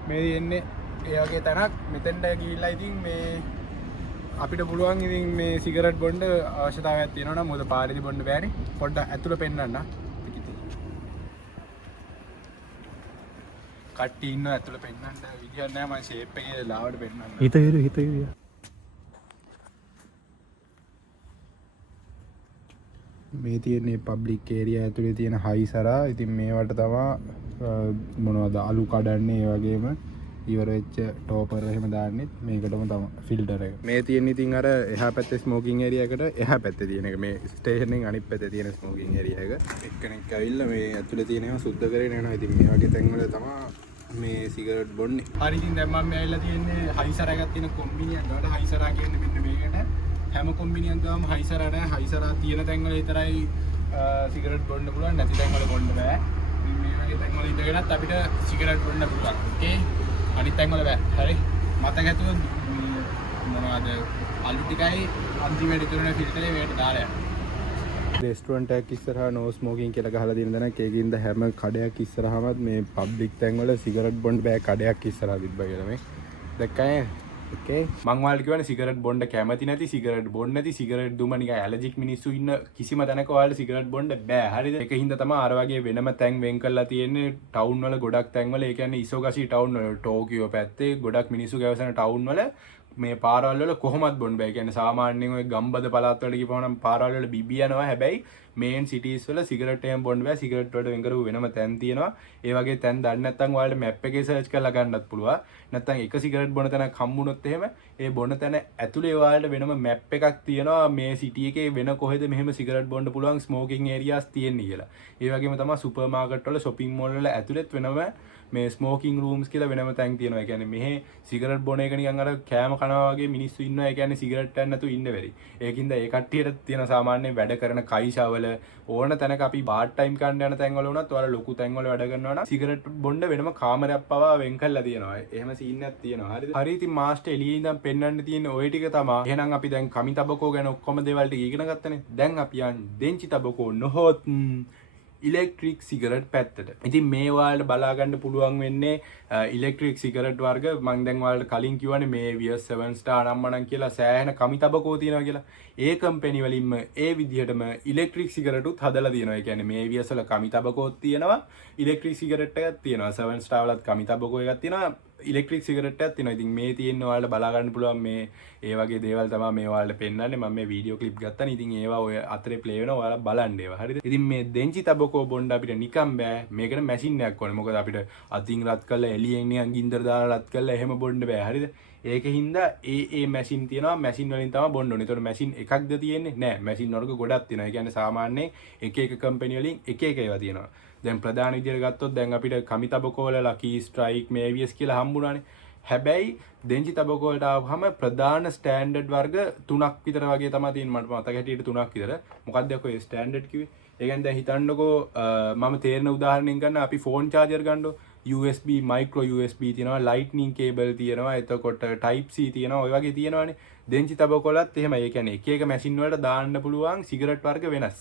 මේ තියෙන්නේ ඒ වගේ තැනක්. මෙතෙන්ට ගිහිල්ලා ඉතින් මේ අපිට පුළුවන් ඉතින් මේ සිගරට් බොන්න අවශ්‍යතාවයක් තියෙනවා නම් මොකද පාරේදී බොන්න බෑනේ. පොඩ්ඩක් ඇතුළ පෙන්නන්න. කට්ටි ඉන්න ඇතුළ පෙන්නන්න විදියක් නැහැ. මම ෂේප් එකේ ලාවට පෙන්නන්න. හිත මේ තියෙන්නේ පබ්ලික් ඒරියා ඇතුලේ තියෙන හයිසරා. ඉතින් මේවට තමයි මොනවද අලු කඩන්නේ. ඒ වගේම ඉවර වෙච්ච ටෝපර් එහෙම දාන්නෙත් මේකටම තමයි ෆිල්ටර් එක. මේ තියෙන ඉතින් අර එහා පැත්තේ ස්මෝකින් ඒරියා එකට එහා පැත්තේ තියෙන එක. මේ ස්ටේෂන් එකෙන් අනිත් පැත්තේ තියෙන ස්මෝකින් ඒරියා එක. එක්කෙනෙක් ඇවිල්ලා මේ ඇතුලේ තියෙන ඒවා සුද්ධ කරගෙන යනවා. ඉතින් මේ වගේ තැන්වල තමයි මේ සිගරට් බොන්නේ. හරි ඉතින් දැන් මම ඇවිල්ලා තියෙන්නේ හයිසරා එකක් තියෙන කොම්බිනියක්. ඒකට හයිසරා කියන්නේ මෙන්න මේකට. හැම කොම්බිනියක් ගාම හයිසරා නැහැ. හයිසරා තියෙන තැන්වල විතරයි සිගරට් බොන්න පුළුවන්. නැති තැන්වල බොන්න බෑ. මේ වගේ තැන්වල ඉඳගෙනත් අපිට සිගරට් බොන්න පුළුවන්. ඕකේ. අනිත් තැන්වල බෑ. හරි. මතක ඇතුව මොනවද අලු ටිකයි අන්තිමට ඉතුරුනේ ෆිල්ටරේ මේකට දාලා යනවා. රෙස්ටුරන්ට් එකක් ඉස්සරහා නෝ ස්මෝකින් කියලා ගහලා තියෙන දණක්. ඒකින්ද හැම කඩයක් ඉස්සරහමත් මේ පබ්ලික් තැන්වල සිගරට් බොන්න බෑ කඩයක් ඉස්සරහා තිබ්බා කියලා මේ. දැක්කනේ ඕකේ මං ඔයාලට කියවනේ සිගරට් බොන්න කැමති නැති සිගරට් බොන්න නැති සිගරට් දුම නිකන් ඇලර්ජික් මිනිස්සු ඉන්න කිසිම තැනක ඔයාලට සිගරට් බොන්න බෑ හරිද ඒක හින්දා තමයි අර වගේ වෙනම තැන් වෙන් කරලා තියෙන්නේ ටවුන් වල ගොඩක් තැන් වල ඒ කියන්නේ ඉසෝගසි ටවුන් වල ටෝකියෝ පැත්තේ ගොඩක් මිනිස්සු ගැවසෙන ටවුන් වල මේ පාරවල් වල කොහොමත් බොන්න බෑ. කියන්නේ සාමාන්‍යයෙන් ඔය ගම්බද පළාත් වලට ගිහම නම් පාරවල් වල බිබි යනවා. හැබැයි මේන් සිටිස් වල සිගරට් එකෙන් බොන්න බෑ. සිගරට් වලට වෙන් කරපු වෙනම තැන් තියෙනවා. ඒ වගේ තැන් දන්නේ නැත්නම් ඔයාලට මැප් එකේ සර්ච් කරලා ගන්නත් පුළුවන්. නැත්නම් එක සිගරට් බොන තැනක් හම්බුනොත් එහෙම ඒ බොන තැන ඇතුලේ ඔයාලට වෙනම මැප් එකක් තියෙනවා. මේ සිටි එකේ වෙන කොහෙද මෙහෙම සිගරට් බොන්න පුළුවන් ස්මෝකින් ඒරියාස් තියෙන්නේ කියලා. ඒ වගේම තමයි සුපර් මාකට් වල shopping mall වල ඇතුලෙත් වෙනම මේ ස්මෝකින් රූම්ස් කියලා වෙනම තැන් තියෙනවා. ඒ කියන්නේ මෙහෙ සිගරට් බොන එක නිකන් අර කෑම කනවා වගේ මිනිස්සු ඉන්නවා. ඒ කියන්නේ සිගරට් ගන්න නැතුව ඉන්න බැරි. ඒකින්ද ඒ කට්ටියට තියෙන සාමාන්‍ය වැඩ කරන කයිෂාවල ඕන තැනක අපි පාර්ට් ටයිම් කන්න යන තැන් වල වුණත් ඔයාලා ලොකු තැන් වල වැඩ කරනවා නම් සිගරට් බොන්න වෙනම කාමරයක් පවා වෙන් කරලා තියෙනවා. එහෙම සීන් එකක් තියෙනවා. හරිද? හරි ඉතින් මාස්ටර් එළියේ ඉඳන් පෙන්වන්න තියෙන ওই ටික තමයි. එහෙනම් අපි දැන් කමි තබකෝ ගැන ඔක්කොම දේවල් ටික ඉගෙන ගත්තනේ. දැන් අපි යන් දෙන්චි තබකෝ නොහොත් ඉලෙක්ට්‍රික් සිගරට් පැත්තට. ඉතින් මේ ඔයාලට බලා ගන්න පුළුවන් වෙන්නේ ඉලෙක්ට්‍රික් සිගරට් වර්ග මම දැන් ඔයාලට කලින් කිව්වනේ මේ VS 7 star නම්මනම් කියලා සෑහෙන කමි තබකෝ තියෙනවා කියලා. ඒ කම්පැනි වලින්ම ඒ විදිහටම ඉලෙක්ට්‍රික් සිගරට් උත් හදලා තියෙනවා. ඒ කියන්නේ මේ VS වල කමි තබකෝත් තියෙනවා. ඉලෙක්ට්‍රික් සිගරට් එකක් තියෙනවා. 7 star වලත් කමි තබකෝ එකක් තියෙනවා. ඉලෙක්ට්‍රික් සිගරට් එකක් තියෙනවා. ඉතින් මේ තියෙන ඔයාලට බලා ගන්න පුළුවන් මේ ඒ වගේ දේවල් තමයි මේ ඔයාලට පෙන්නන්නේ. මම මේ වීඩියෝ ක්ලිප් ගත්තානේ. ඉතින් ඒවා ඔය අතරේ ප්ලේ වෙනවා. ඔයාලා බලන්න ඒවා. හරිද? ඉතින් මේ දෙන්චි තබකෝ බොන්න අපිට නිකන් බෑ. මේකට මැෂින් එකක් ඕනේ. මොකද අපිට අතින් රත් කරලා එළියෙන් නිකන් ගින්දර දාලා රත් කරලා එහෙම බොන්න බෑ. හරිද? ඒක හින්දා ඒ මැෂින් තියෙනවා. මැෂින් වලින් තමයි බොන්න ඕනේ. ඒතකොට මැෂින් එකක්ද තියෙන්නේ? නෑ. මැෂින් වර්ග ගොඩක් තියෙනවා. ඒ කියන්නේ සාමාන්‍යයෙන් එක එක කම්පැනි වලින් එක එක ඒවා තියෙනවා. දැන් ප්‍රධාන විදියට ගත්තොත් දැන් අපිට කමි තබකෝ වල ලකී ස්ට්‍රයික් මේ AVS කියලා හම්බුණානේ. හැබැයි දෙන්චි තබකෝ වලට ආවම ප්‍රධාන ස්ටෑන්ඩඩ් වර්ග 3ක් විතර වගේ තමයි තියෙන්නේ. මට මතක හැටියට 3ක් විතර. මොකක්ද යකෝ ඒ ස්ටෑන්ඩඩ් කිව්වේ? ඒ කියන්නේ දැන් හිතන්නකෝ මම තේරෙන උදාහරණයක් ගන්න අපි ෆෝන් චාර්ජර් ගන්නකො USB මයික්‍රෝ USB තියෙනවා ලයිට්නින් කේබල් තියෙනවා එතකොට type C තියෙනවා ඔය වගේ තියෙනවානේ දෙන්චි තබකෝ වලත් එහෙමයි. ඒ කියන්නේ එක එක මැෂින් වලට දාන්න පුළුවන් සිගරට් වර්ග වෙනස්.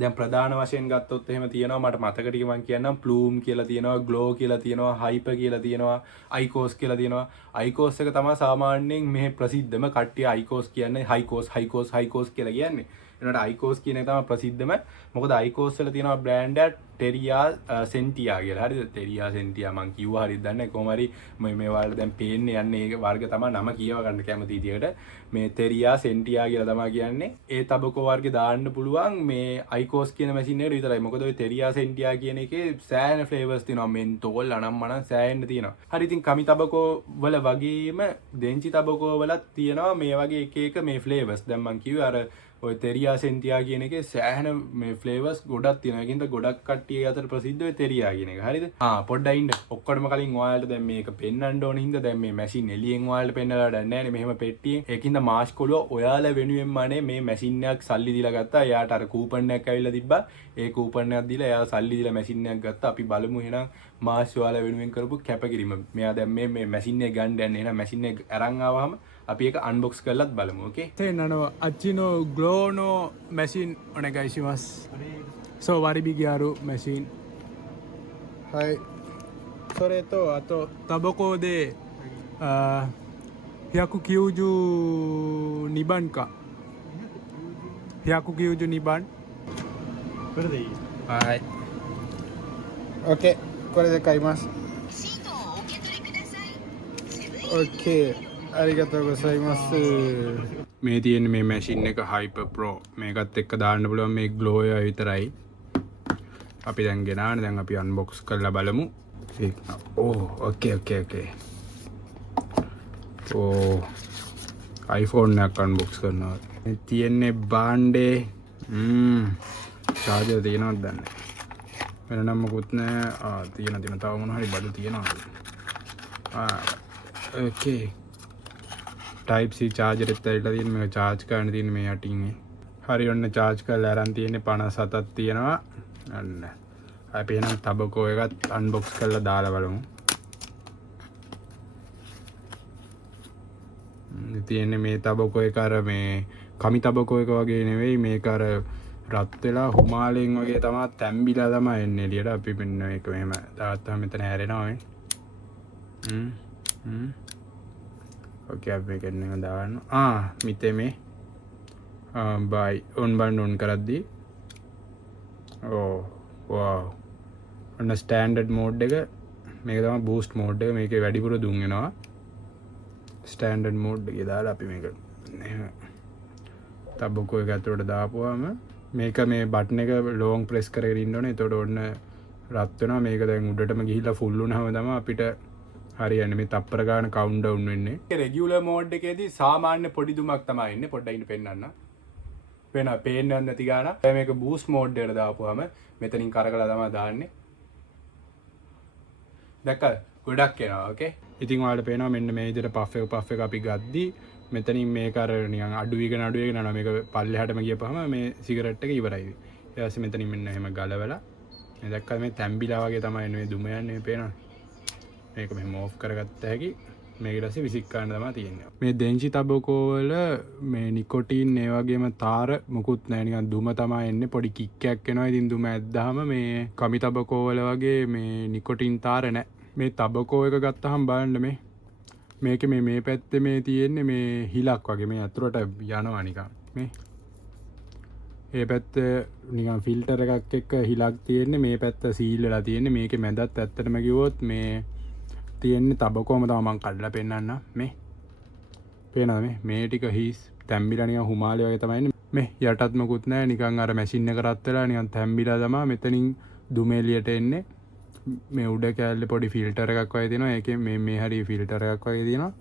දැන් ප්‍රධාන වශයෙන් ගත්තොත් එහෙම තියෙනවා මට මතක ටික මම කියන්නම් ප්ලූම් කියලා තියෙනවා ග්ලෝ කියලා තියෙනවා හයිපර් කියලා තියෙනවා අයිකෝස් කියලා තියෙනවා. අයිකෝස් එක තමයි සාමාන්‍යයෙන් මේ ප්‍රසිද්ධම කට්ටිය අයිකෝස් කියන්නේ හයිකෝස් කියලා කියන්නේ. එනකොට අයිකෝස් කියන එක තමයි ප්‍රසිද්ධම. මොකද අයිකෝස් වල තියෙනවා බ්‍රෑන්ඩ් එක ටෙරියා සෙන්ටියා කියලා. හරිද? ටෙරියා සෙන්ටියා මං කිව්වා හරිද දන්නේ කොහොම හරි මේ වල දැන් පේන්නේ යන්නේ ඒක වර්ග තමයි නම කියව ගන්න කැමති විදියට. මේ ටෙරියා සෙන්ටියා කියලා තමයි කියන්නේ. ඒ තබකෝ වර්ගේ දාන්න පුළුවන් මේ අයිකෝස් කියන මැෂින් එකට විතරයි. මොකද ඔය ටෙරියා සෙන්ටියා කියන එකේ සෑහෙන ෆ්ලේවර්ස් තියෙනවා. මෙන්තෝල් අනම්මනම් සෑහෙන තියෙනවා. හරි ඉතින් කමි තබකෝ වල වගේම දෙන්චි තබකෝ වලත් තියෙනවා මේ වගේ එක එක මේ ෆ්ලේවර්ස්. දැන් මං කිව්වේ අර ඔය තෙරියා සෙන්ටියා කියන එකේ සෑහෙන මේ ෆ්ලේවර්ස් ගොඩක් තියෙනවා. ඒකින්ද ගොඩක් කට්ටිය අතර ප්‍රසිද්ධ ඔය තෙරියා කියන එක. හරිද? පොඩ්ඩක් ඉන්න. ඔක්කොටම කලින් ඔයාලට දැන් මේක පෙන්වන්න ඕන හින්දා දැන් මේ මැෂින් එළියෙන් ඔයාලට පෙන්නලා වැඩක් නැහැ නේ මෙහෙම පෙට්ටියෙන්. ඒකින්ද මාස් කොළුව ඔයාලා වෙනුවෙන්ම අනේ මේ මැෂින් එකක් සල්ලි දීලා ගත්තා. එයාට අර කූපන් එකක් ඇවිල්ලා තිබ්බා. ඒ කූපන් එකක් දීලා එයා සල්ලි දීලා මැෂින් එකක් ගත්තා. අපි බලමු එහෙනම් මාස් ඔයාලා වෙනුවෙන් කරපු කැපකිරීම. මෙයා දැන් මේ මැෂින් එක ගන්න යන්නේ. එහෙනම් මැෂින් එක අරන් ආවම අපි ඒක අන්බොක්ස් කරලත් බලමු. ඕකේ? あっちのグローのマシンお願いします。そう割引あるマシン。はい。それとあとタバコで192番か。192番。これでいいはい。OK。これで買います。シートをお受け取りください。セブン OK。ありがとうございます。මේ තියෙන මේ මැෂින් එක Hyper Pro මේකත් එක්ක දාන්න පුළුවන් මේ ග්ලෝ එක විතරයි. අපි දැන් ගෙනාන දැන් අපි අන්බොක්ස් කරලා බලමු. ඕකේ. iPhone එකක් අන්බොක්ස් කරනවා. මේ තියෙන්නේ බාණ්ඩේ චාර්ජර් තියෙනවද දන්නේ. වෙන නම් මොකුත් නෑ. තියෙන තව මොන හරි බඩු තියෙනවා. ඕකේ. Type C charger එකත් ඇවිල්ලා තියෙන මේක charge කරන්න තියෙන මේ යටින් මේ. හරි ඔන්න charge කරලා අරන් තියෙන්නේ 57ක් තියෙනවා. අන්න. අපි එහෙනම් තබකෝ එකත් unbox කරලා දාලා බලමු. තියෙන්නේ මේ තබකෝ එක අර මේ කමි තබකෝ එක වගේ නෙවෙයි මේක අර රත් වෙලා හුමාලෙන් වගේ තමයි තැම්බිලා තමයි එන්නේ එළියට. අපි මෙන්න මේක මෙහෙම. තාත්තා මෙතන හැරෙනවා මේ. ඕකේ අපි මේක එන්න දාන්න මිතේ මේ බයි ඔන් බන්න ඔන් කරද්දී ඕ ඔන්න ස්ටෑන්ඩඩ් මෝඩ් එක මේක තමයි බූස්ට් මෝඩ් එක මේකේ වැඩිපුර දුම් වෙනවා ස්ටෑන්ඩඩ් මෝඩ් එකේ දාලා අපි මේක තබකෝ එක ඇතුලට දාපුවාම මේක මේ බටන් එක ලොන්ග් ප්‍රෙස් කරගෙන ඉන්න ඕනේ එතකොට ඔන්න රත් වෙනවා මේක දැන් උඩටම ගිහිල්ලා ෆුල් වුණාම තමයි අපිට හරියන්නේ මේ තප්පර ගාන කවුන්ට් ඩවුන් වෙන්නේ රෙගියුලර් මෝඩ් එකේදී සාමාන්‍ය පොඩි දුමක් තමයි ඉන්නේ පොඩ්ඩක් ඉන්න පෙන්නන්න වෙන පේන්නේ නැති ගාන මේක බූස්ට් මෝඩ් එකට දාපුවාම මෙතනින් කරකලා තමයි දාන්නේ දැක්ක ගොඩක් එනවා ඕකේ ඉතින් ඔයාලට පේනවා මෙන්න මේ විදිහට පෆ් එක අපි ගද්දි මෙතනින් මේක අර නිකන් අඩු වෙගෙන යනවා මේක පල්ලෙහාටම ගියපහම මේ සිගරට් එක ඉවරයි ඊට පස්සේ මෙතනින් මෙන්න එහෙම ගලවලා මේ දැක්කද මේ තැම්බිලා වගේ තමයි මේ දුම යන්නේ මේ පේනවා මේක මෙහෙම ඕෆ් කරගත්ත හැකි මේක ඊට පස්සේ විසික් ගන්න තමයි තියෙන්නේ මේ දෙන්චි තබකෝ වල මේ නිකොටින් ඒ වගේම තාර මුකුත් නැහැ නිකන් දුම තමයි එන්නේ පොඩි කික් එකක් එනවා ඉතින් දුම ඇද්දාම මේ කමි තබකෝ වල වගේ මේ නිකොටින් තාර නැහැ මේ තබකෝ එක ගත්තාම බලන්න මේක මේ පැත්තේ මේ තියෙන්නේ මේ හිලක් වගේ මේ අතුරට යනවා නිකන් මේ ඒ පැත්ත නිකන් ෆිල්ටර් එකක් එක්ක හිලක් තියෙන්නේ මේ පැත්ත සීල් වෙලා තියෙන්නේ මේකේ මැදත් ඇත්තටම කිව්වොත් මේ තියෙන්නේ තබකෝම තමයි මම කඩලා පෙන්නන්න මේ පේනවද මේ ටික හිස් තැම්බිලා නිකන් හුමාලේ වගේ තමයි මේ යටත් මොකුත් නැහැ නිකන් අර මැෂින් එක රත් වෙලා නිකන් තැම්බිලා තමයි මෙතනින් දුම එළියට එන්නේ මේ උඩ කෑල්ලේ පොඩි ෆිල්ටර් එකක් වගේ තියෙනවා ඒකෙන් මේ හරිය ෆිල්ටර් එකක් වගේ තියෙනවා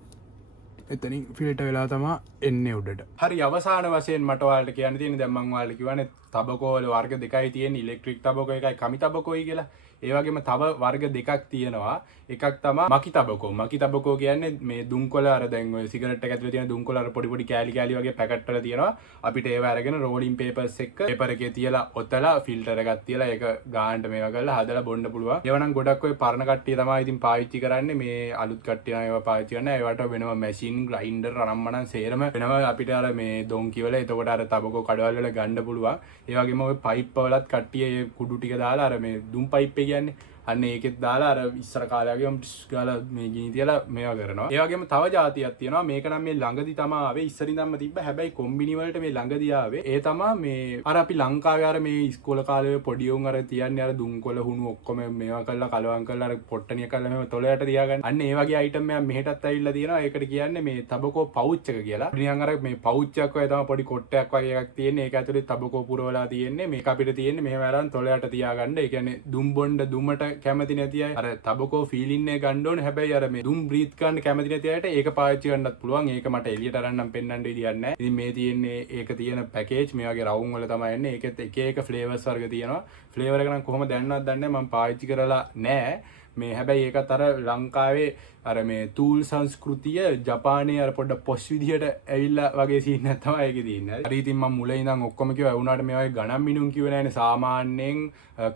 එතනින් ෆිල්ටර් වෙලා තමයි එන්නේ උඩට හරි අවසාන වශයෙන් මට ඔයාලට කියන්න තියෙන්නේ දැන් මම ඔයාලට කිව්වනේ තබකෝ වල වර්ග දෙකයි තියෙන්නේ ඉලෙක්ට්‍රික් තබකෝ එකයි කමි තබකෝයි කියලා ඒ වගේම තව වර්ග දෙකක් තියෙනවා එකක් තමයි මකි තබකෝ කියන්නේ මේ දුම්කොළ අර දැන් ඔය සිගරට් එක ඇතුලේ තියෙන දුම්කොළ අර පොඩි පොඩි කෑලි කෑලි වගේ පැකට් වල තියෙනවා අපිට ඒව අරගෙන රෝලින් පේපර්ස් එක්ක පේපර් එකේ තියලා ඔතලා ෆිල්ටර් එකක් තියලා ඒක ගානට මේවා කරලා හදලා බොන්න පුළුවන් ඒව නම් ගොඩක් ඔය පරණ කට්ටිය තමයි ඉතින් පාවිච්චි කරන්නේ මේ අලුත් කට්ටිය නම් ඒවා පාවිච්චි කරන්නේ ඒවට වෙනම මැෂින් ග්‍රයින්ඩර් අනම්මනම් සේරම වෙනම අපිට අර මේ ඩොන්කි වල එතකොට අර තබකෝ කඩවල වල ගන්න පුළුවන් ඒ වගේම ඔය පයිප් වලත් කට්ටිය ඒ කුඩු ටික දාලා අර මේ දුම් පයිප් එක කියන්නේ අන්න ඒකෙත් දාලා අර ඉස්සර කාලේ වගේම ගාලා මේ ගිනි තියලා මේවා කරනවා. ඒ වගේම තව જાතියක් තියෙනවා. මේක නම් මේ ළඟදි තමයි ආවේ. ඉස්සරින්දම්ම තිබ්බ. හැබැයි කොම්බිනි වලට මේ ළඟදි ආවේ. ඒ තමයි මේ අර අපි ලංකාවේ අර මේ ඉස්කෝල කාලේ පොඩි උන් අර තියන්නේ අර දුම්කොළ හුණු ඔක්කොම මේවා කරලා කලවම් කරලා අර පොට්ටනිය කරලා මෙහෙම තොලයට තියාගන්න. අන්න ඒ වගේ අයිටම් එකක් මෙහෙටත් ඇවිල්ලා තියෙනවා. ඒකට කියන්නේ මේ තබකෝ පවුච් එක කියලා. නිකන් අර මේ පවුච් එකක් වගේ තමයි පොඩි කොට්ටයක් වගේ එකක් තියෙන්නේ. ඒක ඇතුලේ තබකෝ පුරවලා තියෙන්නේ. මේක අපිට තියෙන්නේ මෙහෙම අරන් තොලයට තියාගන්න. ඒ කියන්නේ දුම් බොණ්ඩ දුමට කැමති නැති අය අර තබකෝ ෆීලින් එක ගන්න ඕනේ. හැබැයි අර මේ දුම් බ්‍රීත් ගන්න කැමති නැති අයට ඒක පාවිච්චි කරන්නත් පුළුවන්. ඒක මට එළියට අරන්නම් පෙන්වන්න විදියක් නැහැ. ඉතින් මේ තියෙන්නේ ඒක තියෙන පැකේජ් මේ වගේ රවුම් වල තමයි එන්නේ. ඒකෙත් එක එක ෆ්ලේවර්ස් වර්ග තියෙනවා. ෆ්ලේවර් එක නම් කොහොමද දැන්නවත් දන්නේ නැහැ. මම පාවිච්චි කරලා නැහැ. මේ හැබැයි ඒකත් අර ලංකාවේ අර මේ තූල් සංස්කෘතිය ජපානයේ අර පොඩ්ඩ පොස් විදිහට ඇවිල්ලා වගේ සීන් එකක් තමයි ඒකේ තියෙන්නේ. හරි ඉතින් මම මුලින් ඉඳන් ඔක්කොම කිව්වා වුණාට මේ වගේ ගණන් මිනුම් කිව්වේ නැහැනේ. සාමාන්‍යයෙන්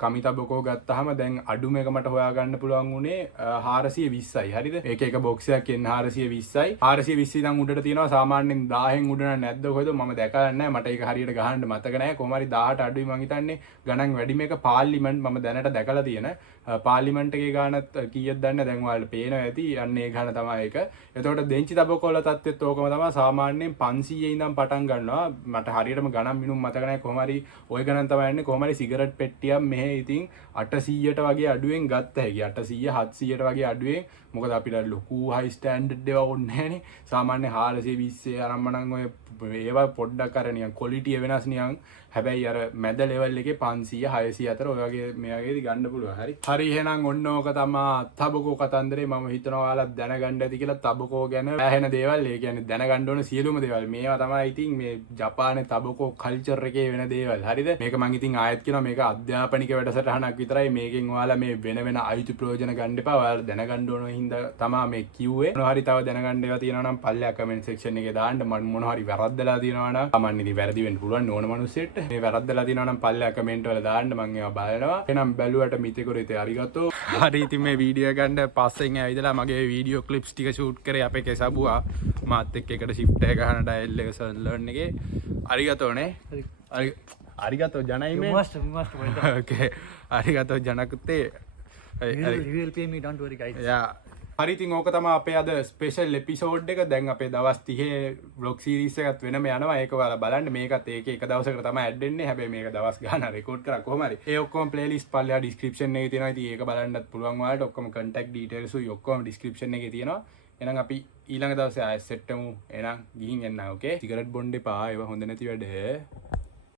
කමි තබකෝ ගත්තාම දැන් අඩුම එක මට හොයාගන්න පුළුවන් උනේ 420යි. හරිද? ඒක එක බොක්ස් එකක් එන්න 420යි. 420 ඉඳන් උඩට තියෙනවා සාමාන්‍යයෙන් 1000න් උඩ නැද්ද කොහෙද මම දැකලා නැහැ. මට ඒක හරියට ගහන්න මතක නැහැ. කොහොම හරි 18 අඩුයි මං හිතන්නේ. ගණන් වැඩි මේක පාර්ලිමේන්ට් මම දැනට දැකලා තියෙන. පාර්ලිමේන්ට් එකේ ගානත් කීයද දන්නේ දැන් ඔයාලට පේනවා ඇති. අන්න ඒ ගාන තමයි ඒක. එතකොට දෙන්චි තබකෝ වල තත්ත්වෙත් ඕකම තමයි. සාමාන්‍යයෙන් 500 ඉඳන් පටන් ගන්නවා. මට හරියටම ගණන් මිනුම් මතක නැහැ. කොහොම හරි ওই ගණන් තමයි යන්නේ. කොහොම හරි සිගරට් පෙට්ටියක් මෙහෙ ඉතින් 800ට වගේ අඩුවෙන් ගත්ත හැකි. 800 700ට වගේ අඩුවෙන්. මොකද අපිට ලොකු හයි ස්ටෑන්ඩඩ් ඒවා ඕනේ නැහනේ. සාමාන්‍ය 420 අරම්මනම් ඔය ඒවා පොඩ්ඩක් අර නිකන් ක්වොලිටිය වෙනස් නිකන්. හැබැයි අර මැද ලෙවල් එකේ 500 600 අතර ඔය වගේ මේ වගේදී ගන්න පුළුවන්. හරි. හරි එහෙනම් ඔන්න ඕක තමයි තබකෝ කතන්දරේ. මම හිතනවා ඔයාලා දැනගන්න ඇති කියලා තබකෝ ගැන ඇහෙන දේවල්. ඒ කියන්නේ දැනගන්න ඕන සියලුම දේවල්. මේවා තමයි ඉතින් මේ ජපානයේ තබකෝ කල්චර් එකේ වෙන දේවල්. හරිද? මේක මම ඉතින් ආයෙත් කියනවා මේක අධ්‍යාපනික වැඩසටහනක් විතරයි. මේකෙන් ඔයාලා මේ වෙන අයිති ප්‍රයෝජන ගන්න එපා. ඔයාලා දැනගන්න ඕන හින්දා තමයි මේ කිව්වේ. මොනවා හරි තව දැනගන්න ඒවා තියෙනවා නම් පල්ලෙහා කමෙන්ට් සෙක්ෂන් එකේ දාන්න. මම මොනවා හරි වැරද්දලා තියෙනවා නම් සාමාන්‍ය ඉතින් වැරදි වෙන්න පුළුවන් ඕන මිනිස්සෙට. මේ වැරද්දලා තියෙනවා නම් පල්ලෙහා කමෙන්ට් වල දාන්න. මම ඒවා බලනවා. එහෙනම් බැලුවට මිතේකොරිතේ අරිගතෝ. හරි ඉතින් මේ වීඩියෝ ගන්න පස්සෙන් ඇවිදලා මගේ වීඩියෝ ක්ලිප්ස් ටික ෂූට් කරේ අපේ කෙසබුවා. මාත් එක්ක එකට ෂිෆ්ට් එක ගහන ඩයල් එක ලර්න් එකේ. අරිගතෝනේ. අරිගතෝ ජනයි මේ. Okay. අරිගතෝ ජනකුත්තේ. You will pay me, don't worry guys. Yeah. හරි ඉතින් ඕක තමයි අපේ අද ස්පෙෂල් එපිසෝඩ් එක. දැන් අපේ දවස් 30 vlog series එකත් වෙනම යනවා. ඒක ඔයාලා බලන්න. මේකත් ඒක එක දවසකට තමයි ඇඩ් වෙන්නේ. හැබැයි මේක දවස් ගානක් රෙකෝඩ් කරා කොහොම හරි. ඒ ඔක්කොම playlist පල්ලෙහා description එකේ තියෙනවා. ඉතින් ඒක බලන්නත් පුළුවන් ඔයාලට. ඔක්කොම contact details උයි ඔක්කොම description එකේ තියෙනවා. එහෙනම් අපි ඊළඟ දවසේ ආයෙත් සෙට් වෙමු. එහෙනම් ගිහින් එන්න ඕකේ. සිගරට් බොන්න එපා. ඒව හොඳ නැති වැඩ.